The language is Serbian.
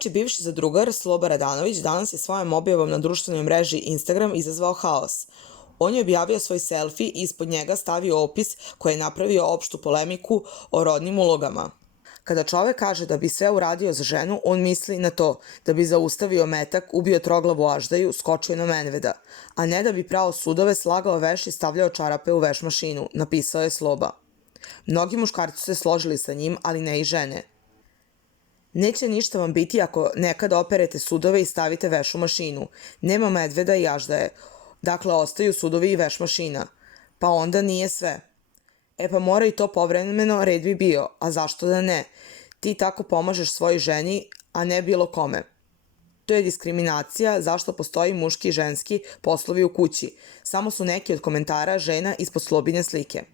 Domaći bivši zadrugar Sloba Radanović danas je svojom objavom na društvenoj mreži Instagram izazvao haos. On je objavio svoj selfie i ispod njega stavio opis koji je napravio opštu polemiku o rodnim ulogama. Kada čovek kaže da bi sve uradio za ženu, on misli na to da bi zaustavio metak, ubio troglavu aždaju, skočio na medveda, a ne da bi prao sudove, slagao veš i stavljao čarape u veš mašinu, napisao je Sloba. Mnogi muškarci su se složili sa njim, ali ne i žene. Neće ništa vam biti ako nekad operete sudove i stavite veš u mašinu. Nema medveda i aždaje. Dakle, ostaju sudovi i veš mašina. Pa onda nije sve. Pa mora i to povremeno, red bi bio. A zašto da ne? Ti tako pomažeš svojoj ženi, a ne bilo kome. To je diskriminacija, zašto postoji muški i ženski poslovi u kući. Samo su neki od komentara žena ispod Slobine slike.